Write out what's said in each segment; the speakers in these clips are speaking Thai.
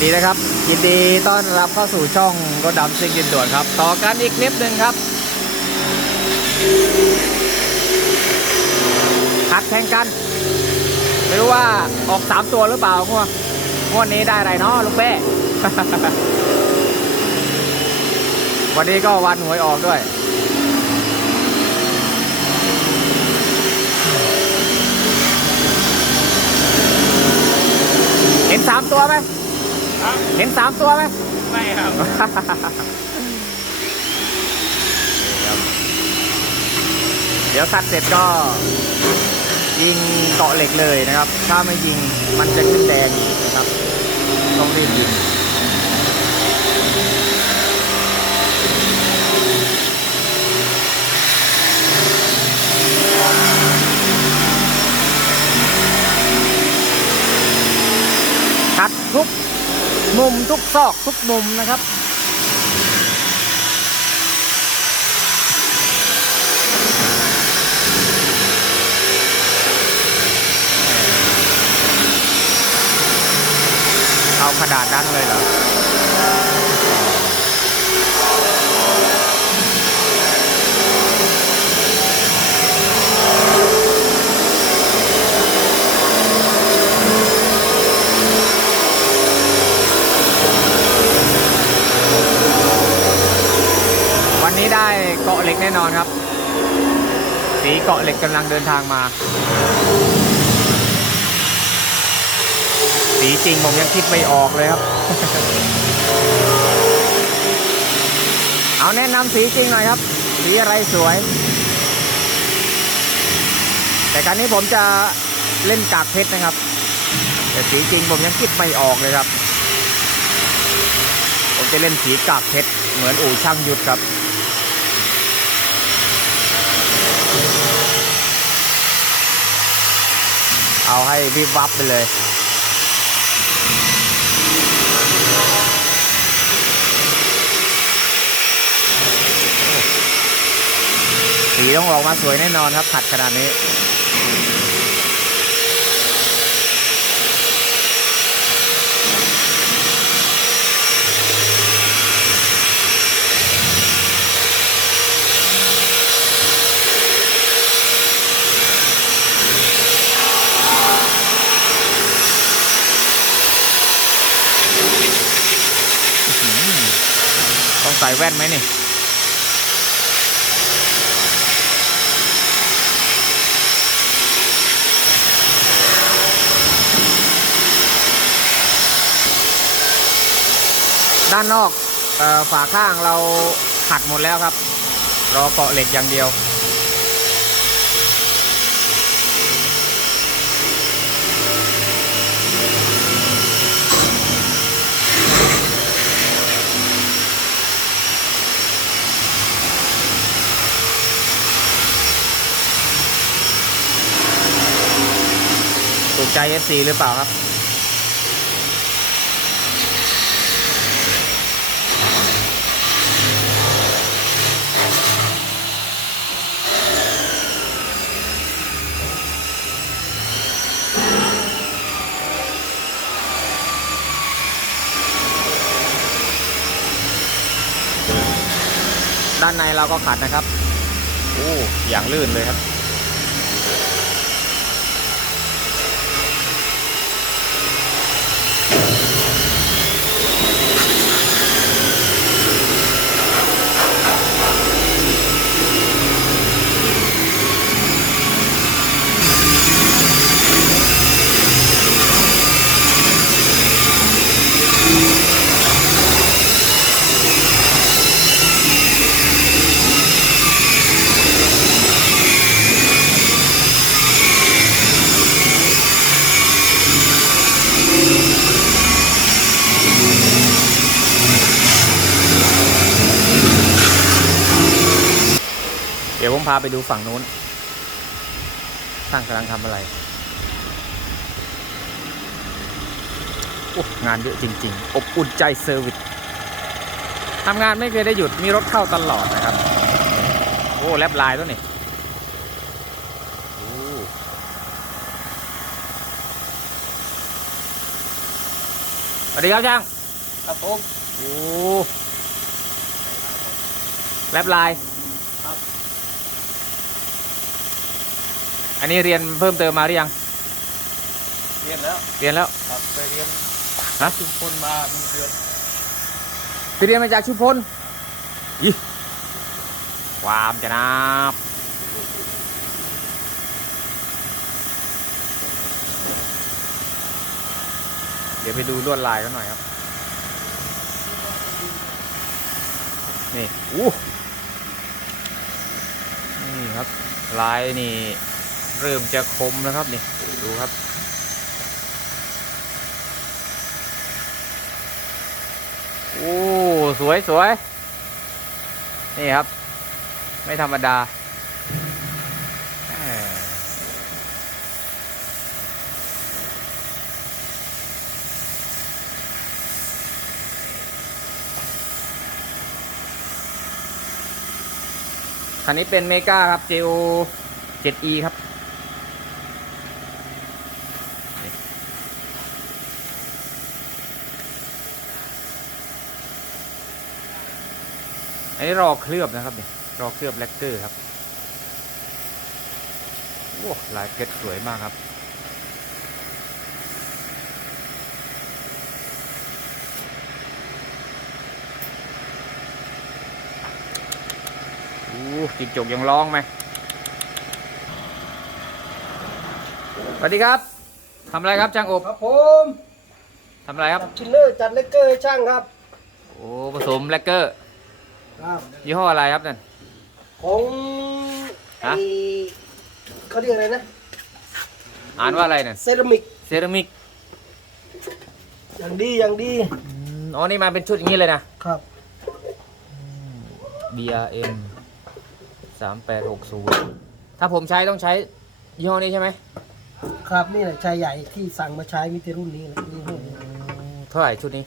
ดีนะครับ ยินดีต้อนรับเข้าสู่ช่องรถดำซิ่งดินด่วนครับ ต่อกันอีกคลิปหนึ่งครับหัดแข่งกัน ไม่รู้ว่าออกสามตัวหรือเปล่างวดงวดนี้ได้อะไรเนาะลูกเป้ วันนี้ก็วันหวยออกด้วย เห็นสามตัวไหม ครับ เห็นสามตัวไหมไม่ครับ เดี๋ยวตัดเสร็จก็ยิงเกาะเหล็กเลยนะครับ ถ้าไม่ยิงมันจะขึ้นแดงอีกนะครับ ต้องรีบยิง คัดทุก มทุกซอกทุกมุมนะครับเอาขนาดนั้นเลยเหรอ วันนี้ได้เกาะเหล็กแน่นอนครับ สีเกาะเหล็กกำลังเดินทางมา สีจริงผมยังคิดไม่ออกเลยครับ เอาแนะนำสีจริงหน่อยครับ สีอะไรสวย แต่การนี้ผมจะเล่นกากเพชรนะครับ แต่สีจริงผมยังคิดไม่ออกเลยครับ ผมจะเล่นสีกากเพชรเหมือนอู่ช่างยุทธครับ เอาให้วิบวับไปเลย สีต้องออกมาสวยแน่นอนครับผัดขนาดนี้ ต้องใส่แว่นไหมนี่ด้านนอกฝาข้างเราขัดหมดแล้วครับ รอเกาะเหล็กอย่างเดียว ใจ FC หรือเปล่าครับ ด้านในเราก็ขัดนะครับ โอ้อย่างลื่นเลยครับาไปดูฝั่งนู้นช่างกำลังทำอะไรโอ้งานเยอะจริง ๆ อบอุ่นใจเซอร์วิสทำงานไม่เคยได้หยุดมีรถเข้าตลอดนะครับ โอ้แลบลายตัวนี่โอ้สวัสดีครับช่างครับผมโอ้แลบลายครับ อันนี้เรียนเพิ่มเติมมาหรือยัง เรียนแล้วเรียนแล้ว ครับไปเรียนฮะ ชุมพลมามีเดือนไปเรียนมาจากชุมพลยี่ความจะนับเดี๋ยวไปดูลวดลายกันหน่อยครับ นี่อู้นี่ครับ ลายนี่ เริ่มจะคมแล้วครับนี่ดูครับ โอ้ สวยสวย นี่ครับ ไม่ธรรมดาคันนี้เป็นเมกาครับ JO 7E ครับ อันนี้รอเคลือบนะครับนี่รอเคลือบแลกเกอร์ครับโอ้ลายเพชรสวยมากครับอู้จิงจกยังร้องไหมสวัสดีครับทำอะไรครับจ้างอบครับผมทำอะไรครับจัดชิลเลอร์จัดเลกเกอร์ให้ช่างครับ โอ้ผสมแลกเกอร์ ครับยี่ห้ออะไรครับนั่น ของฮะ ไอ้เขาเรียกอะไรนะอ่านว่าอะไรนั่นเซรามิกเซรามิกอย่างดีอย่างดีอ๋อนี่มาเป็นชุดอย่างนี้เลยนะ ครับ BRM สามแปดหกศูนย์ถ้าผมใช้ต้องใช้ยี่ห้อนี้ใช่ไหมครับนี่แหละชายใหญ่ที่สั่งมาใช้มีแต่รุ่นนี้แหละนี่ห้อนี้เท่าไหร่ชุดนี้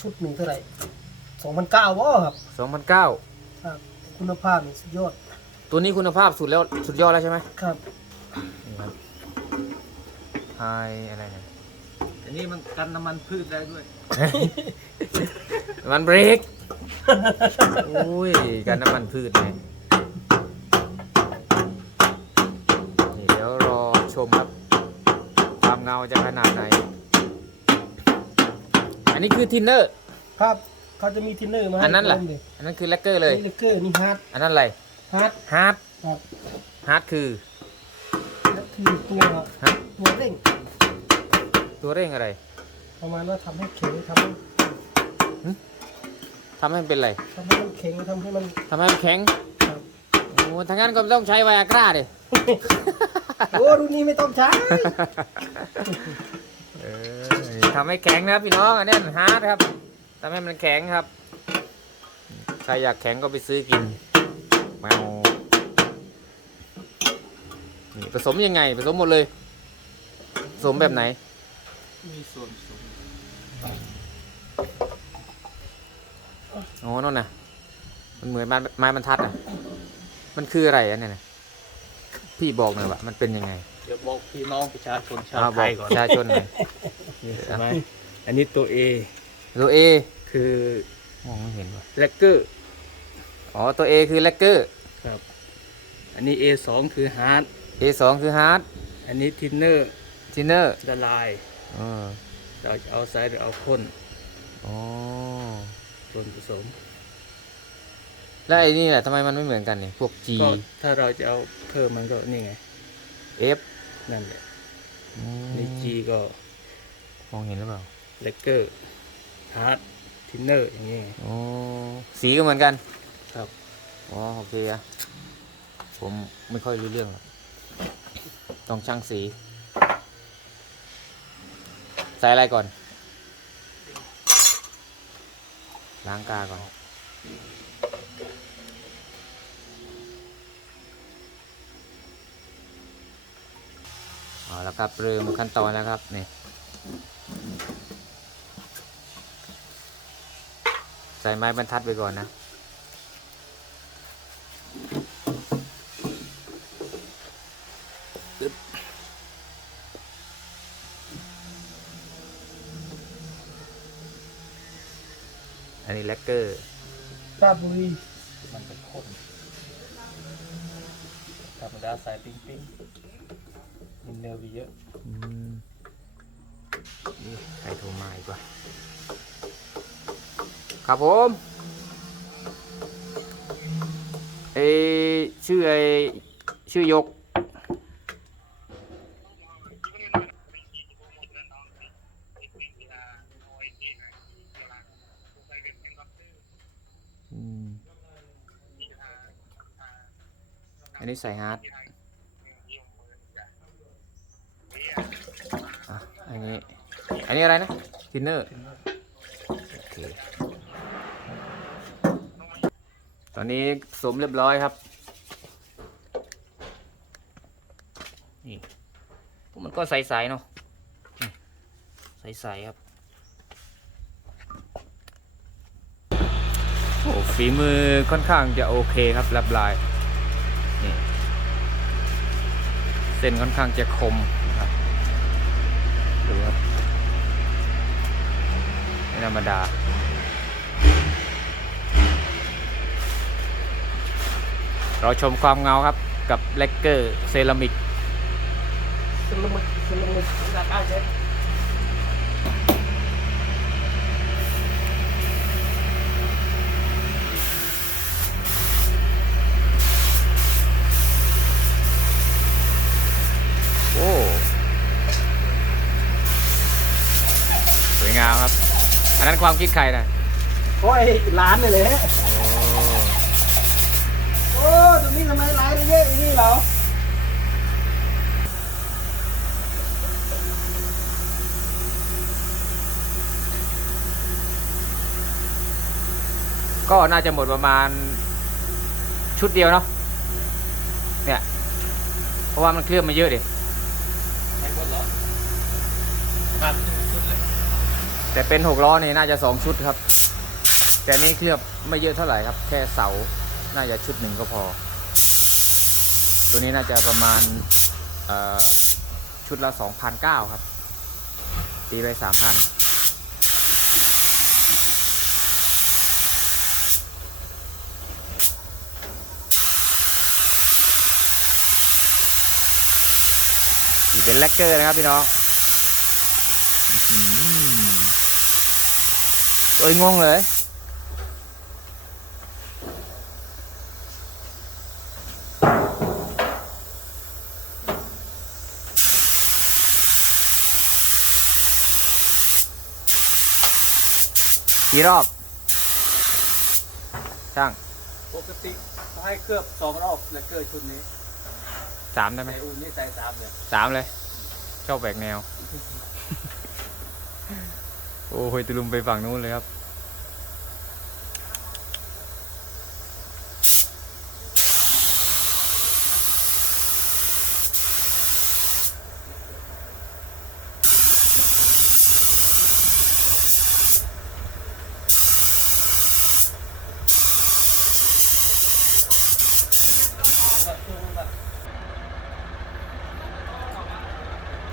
ชุดหนึ่งเท่าไหร่ สองพันเก้าวะครับสองพันเก้าครับ คุณภาพนี่สุดยอดตัวนี้คุณภาพสุดแล้วสุดยอดแล้วใช่ไหมครับ นี่ครับไฮอะไรเนี่ย อันนี้มันกันน้ำมันพืชได้ด้วย น้ำมันเบรกโอ้ยกันน้ำมันพืชไงนี่เดี๋ยวรอชมครับ ความเงาจะขนาดไหน อันนี้คือทินเนอร์ ครับ เขาจะมีทินเนอร์มาให้อันนั้นแหละพร้มเลยอันนั้นคือแลกเกอร์เลย นี่เลกเกอร์นี่ฮาร์ดอันนั้นอะไรฮาร์ดฮาร์ดครับฮาร์ดคือนั่นคือตัวฮะตัวเร่ง ตัวเร่งอะไรประมาณว่าทำให้แข็งทำให้ทำให้มันเป็นอะไรทำให้มันแข็งทำให้มันทำให้มันแข็งครับโอ้ทางนั้นก็ต้องใช้ไวอากร้าดิ โอ้รุ่นนี้ไม่ต้องใช้เออทำให้แข็งนะครับพี่น้องอันนี้ฮาร์ดครับ ทำให้มันแข็งครับ ใครอยากแข็งก็ไปซื้อกินแมวนี่ผสมยังไง ผสมหมดเลย ผสมแบบไหน มีส่วนผสมอ๋อนั่นน่ะ มันเหมือนไม้ไม้บรรทัดอะ มันคืออะไรอันเนี้ยนะพี่บอกหน่อยว่ามันเป็นยังไง เดี๋ยวบอกพี่น้องประชาชนชาวอ่าไทบอกยก่อน ประชาชนหน่อย นี่ใช่ไหมอันนี้ตัว A ตัว A คือมองไม่เห็นว่ะแลกเกอร์อ๋อตัว A คือแลกเกอร์ ครับ อันนี้ A 2 คือฮาร์ด A สองคือฮาร์ดอันนี้ทินเนอร์ทินเนอร์ละลายออเราจะเอาใส่หรือเอาพ่นอ๋อส่วนผสม แล้วไอ้นี่แหละทำไมมันไม่เหมือนกันเนี่ยพวก G ก็ถ้าเราจะเอาเพิ่มมันก็นี่ไง F นั่นแหละอืมนี่ G ก็มองเห็นหรือเปล่า แลกเกอร์ ฮาร์ดทินเนอร์อย่างนี้ไงอ๋อสีก็เหมือนกันครับ อ๋อโอเคอะผมไม่ค่อยรู้เรื่องหรอกต้องช่างสี ใส่อะไรก่อน ล้างกาก่อน เอาละครับเริ่มขั้นตอนแล้วครับนี่ ใส่ไม้บรรทัดไปก่อนนะ อันนี้แลกเกอร์ราชบุรีมันเป็นข้นธรรมดาสายปิ้งปิ้งอินเนอร์วีเยอะอืมนี่ใครโทรมาอีกว่า ครับผมเออชื่อไอชื่อยกอืมอันนี้ใส่ฮาร์ดอะอันนี้ อันนี้อะไรนะทินเนอร์ โอเค ตอนนี้สมเรียบร้อยครับ นี่มันก็ใสๆเนาะใสๆครับ โอ้ฝีมือค่อนข้างจะโอเคครับแลบลายนี่เส้นค่อนข้างจะคมครับดูครับไม่ธรรมดา เราชมความเงาครับกับเลกเกอร์เซรามิกสลมุดสลมุดราคาเจ็ดโอ้สวยงามครับ อันนั้นความคิดใครนะโอ้ยร้านเลยแหละ เยอะอย่างนี้เหรอก็น่าจะหมดประมาณชุดเดียวเนาะเนี่ย เพราะว่ามันเคลือบมาเยอะดิให้หมดเหรอครับชุดเลยแต่เป็นหกล้อนี่น่าจะสองชุดครับ แต่อันนี่เคลือบไม่เยอะเท่าไหร่ครับ แค่เสา น่าจะชุดหนึ่งก็พอ ตัวนี้น่าจะประมาณชุดละสองพันเก้าครับ ตีไปสามพันอีเป็นแลกเกอร์นะครับพี่น้องอุ้ยงงเลย กี่รอบ ช่าง ปกติเขาให้เคลือบสองรอบแลกเกอร์ชุดนี้สามได้ไหมไออุ่นนี่ใส่สามเลยสามเลย ชอบแบกแนว โอ้ยตุลุมไปฝั่งนู้นเลยครับ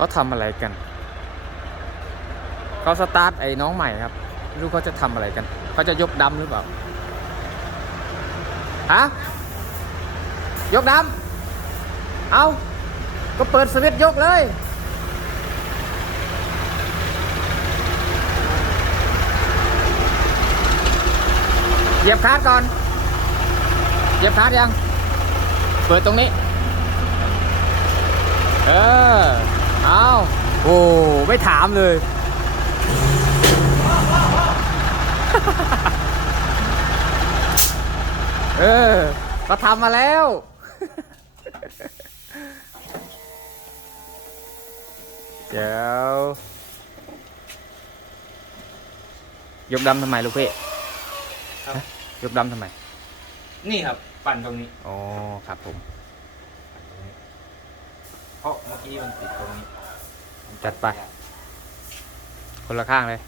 เขาทำอะไรกันเขาสตาร์ทไอ้น้องใหม่ครับไม่รู้เขาจะทำอะไรกันเขาจะยกดำหรือเปล่าฮะยกดำเอาก็เปิดสวิตช์ยกเลยเหยียบคาร์ดก่อนเหยียบคาร์ดยัง เปิดตรงนี้ เออ อาโอ้ไม่ถามเลย เออเราทำมาแล้ว เดี๋ยวยกดำทำไมลูกพี่ครับฮะยกดำทำไม นี่ครับ ปั่นตรงนี้ อ๋อ ครับผม เพราะเมื่อกี้มันติดตรงนี้จัดไป คนละข้างเลย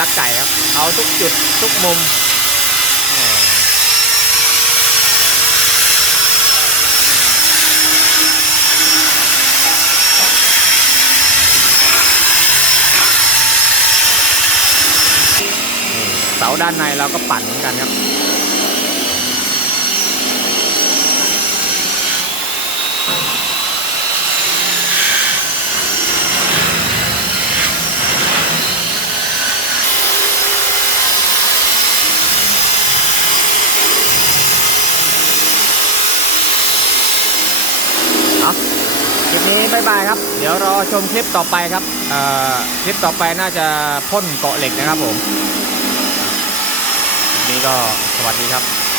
ลักไก่ครับ เอาทุกจุดทุกมุมแหม่นี่เสาด้านในเราก็ปั่นเหมือนกันครับเอาคลิปนี้บายบายครับ เดี๋ยวรอชมคลิปต่อไปครับคลิปต่อไปน่าจะพ่นเกาะเหล็กนะครับผม ก็สวัสดีครับ